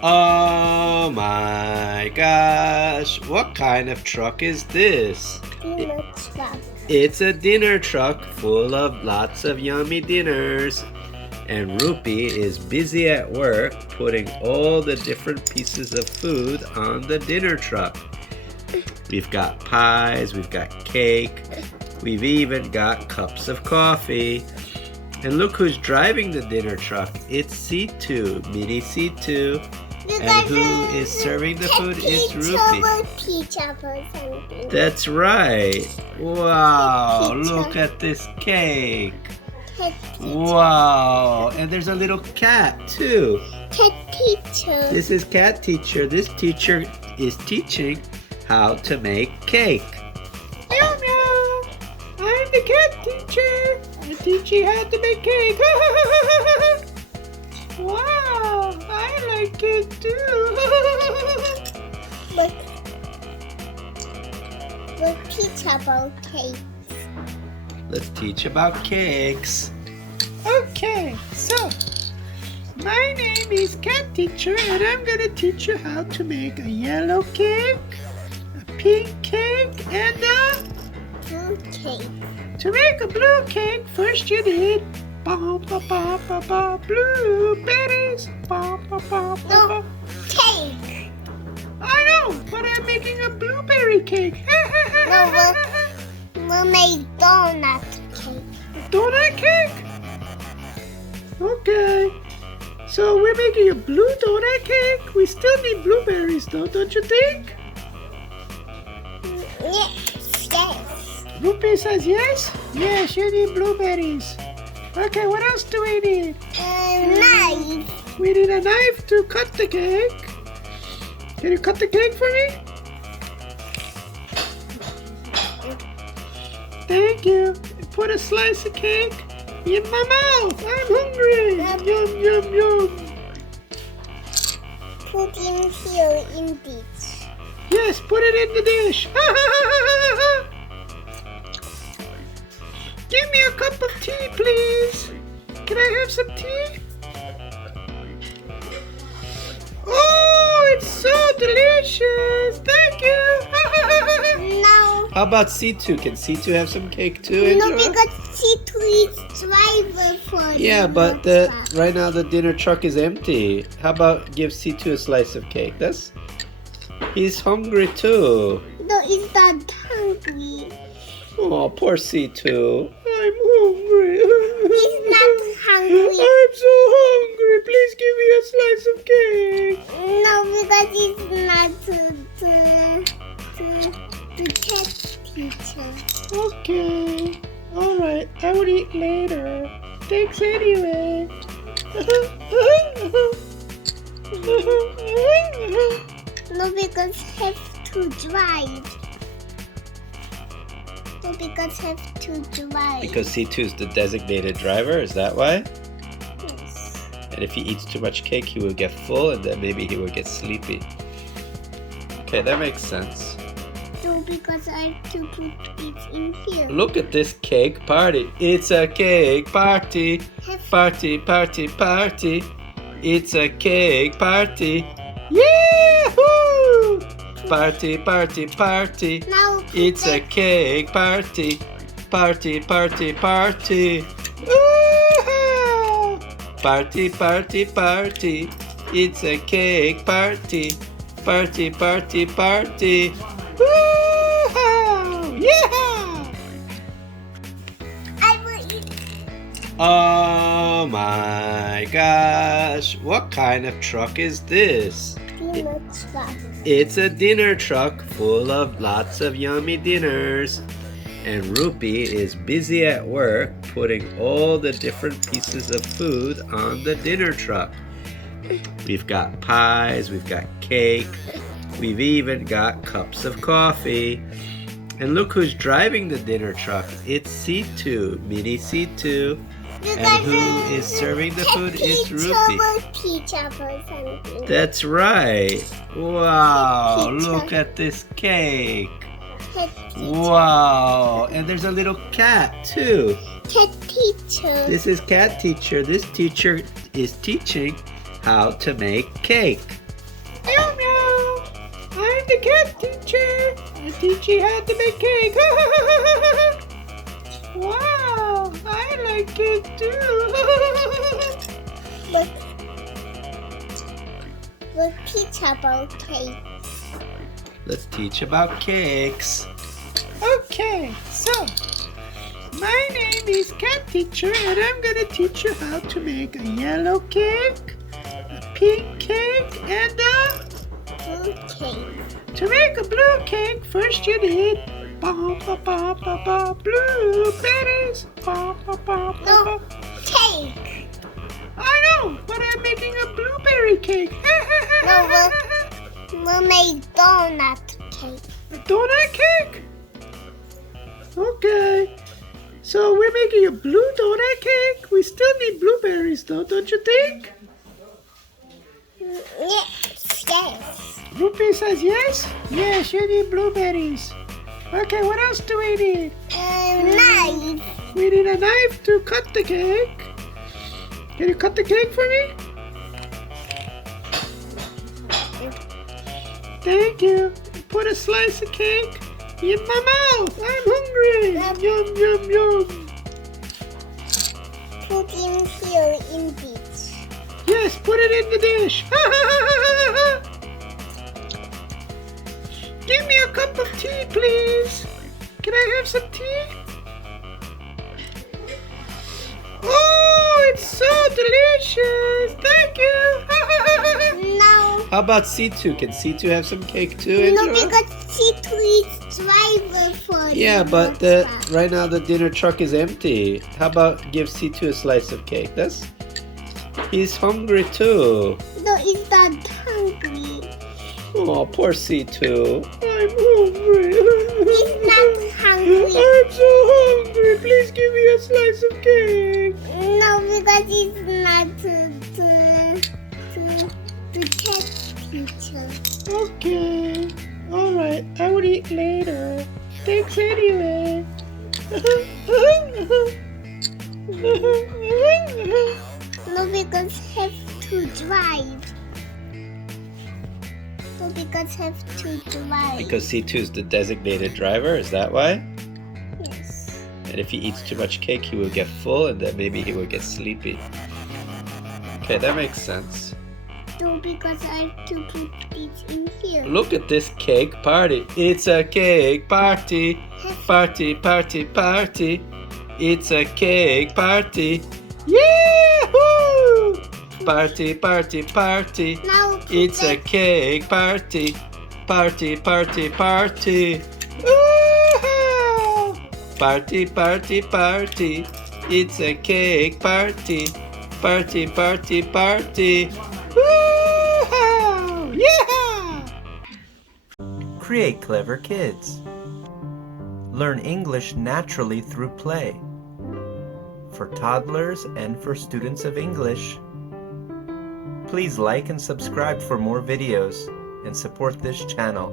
Oh my gosh, what kind of truck is this? Dinner truck. It's a dinner truck full of lots of yummy dinners. And Rupi is busy at work putting all the different pieces of food on the dinner truck. We've got pies, we've got cake, we've even got cups of coffee. And look who's driving the dinner truck. It's C2, mini C2. And who is serving the food is Rupi. That's right. Wow, look at this cake. Wow, and there's a little cat too. Cat teacher. This is cat teacher. This teacher is teaching how to make cake. Meow meow. I'm the cat teacher. I teach you how to make cake. Wow, I like cake too. We'll teach about cake. Let's teach about cakes. Okay, so my name is Cat Teacher and I'm gonna teach you how to make a yellow cake, a pink cake, and a Blue cake. To make a blue cake, first you need blueberries. No, cake. I know, but I'm making a blueberry cake. No, we'll make donut cake. Donut cake? Okay. So we're making a blue donut cake. We still need blueberries though, don't you think? Yes. Rupi says yes? Yes, you need blueberries. Okay, what else do we need? Knife. We need a knife to cut the cake. Can you cut the cake for me? Thank you. Put a slice of cake in my mouth. I'm hungry. Yum, yum, yum. Put in here in this. Yes, put it in the dish. Give me a cup of tea, please. Can I have some tea? Oh, it's so delicious. Thank you. No. How about C2? Can C2 have some cake too? No, Angela? because C2 is driver for Yeah, the but truck. right now the dinner truck is empty. How about give C2 a slice of cake? He's hungry too. No, he's not hungry. Oh, poor C2. I'm hungry. He's not hungry. I'm so hungry. Please give me a slice of cake. No, because he's not the cat teacher. Okay. Alright, I will eat later. Thanks anyway. No, because have to drive. No, because have to drive. Because C2 is the designated driver, is that why? Yes. And if he eats too much cake, he will get full and then maybe he will get sleepy. Okay, that makes sense. No, because I have to put it in here. Look at this cake party. It's a cake party. Party, party, party. It's a cake party. Yahoo! Party, party, party. Now It's a cake party. Party, party, party. Woo-hoo! Party, party, party. It's a cake party. Party, party, party. Woo-hoo! Yeah! I will eat. Oh my gosh, what kind of truck is this? Dinner truck. It's a dinner truck full of lots of yummy dinners. And Rupi is busy at work putting all the different pieces of food on the dinner truck. We've got pies, we've got cake, we've even got cups of coffee. And look who's driving the dinner truck. It's C2, mini C2. And who is serving the food is Rupi. That's right. Wow, look at this cake. Wow, and there's a little cat too. Cat teacher. This is cat teacher. This teacher is teaching how to make cake. the cat teacher. I teach you how to make cake. Wow, I like cake too. We'll teach about cake. Let's teach about cakes. Okay, so my name is Cat Teacher, and I'm gonna teach you how to make a yellow cake, a pink cake, and a Blue cake. To make a blue cake, first you need blueberries. No, cake. I know, but I'm making a blueberry cake. No, we'll make donut cake. A donut cake? Okay. So we're making a blue donut cake. We still need blueberries though, don't you think? Yes. Rupi says yes? Yes, you need blueberries. Okay, what else do we need? Knife. We need a knife to cut the cake. Can you cut the cake for me? Thank you. Put a slice of cake in my mouth. I'm hungry. Yum, yum, yum. Put in here in this. Yes, put it in the dish. Give me a cup of tea, please. Can I have some tea? Oh, it's so delicious. Thank you. No. How about C2? Can C2 have some cake too, No, Angela? because C2 is driver for Yeah, the but stuff. right now the dinner truck is empty. How about give C2 a slice of cake? He's hungry too. No, he's not hungry. Oh, poor C2. I'm hungry. He's not hungry. I'm so hungry. Please give me a slice of cake. No, because he's not the cat teacher. Okay. All right. I will eat later. Thanks anyway. No, because have to drive. No, because have to drive. Because C2 is the designated driver. Is that why? Yes. And if he eats too much cake, he will get full, and then maybe he will get sleepy. Okay, that makes sense. No, because I have to put it in here. Look at this cake party. It's a cake party. Party, party, party. It's a cake party. Yahoo! Party, party, party. Now put It's a it- cake party. Party, party, party. Woo-hoo! Party, party, party. It's a cake party. Party, party, party. Woo-hoo! Yeah! Create clever kids. Learn English naturally through play. For toddlers and for students of English. Please like and subscribe for more videos and support this channel.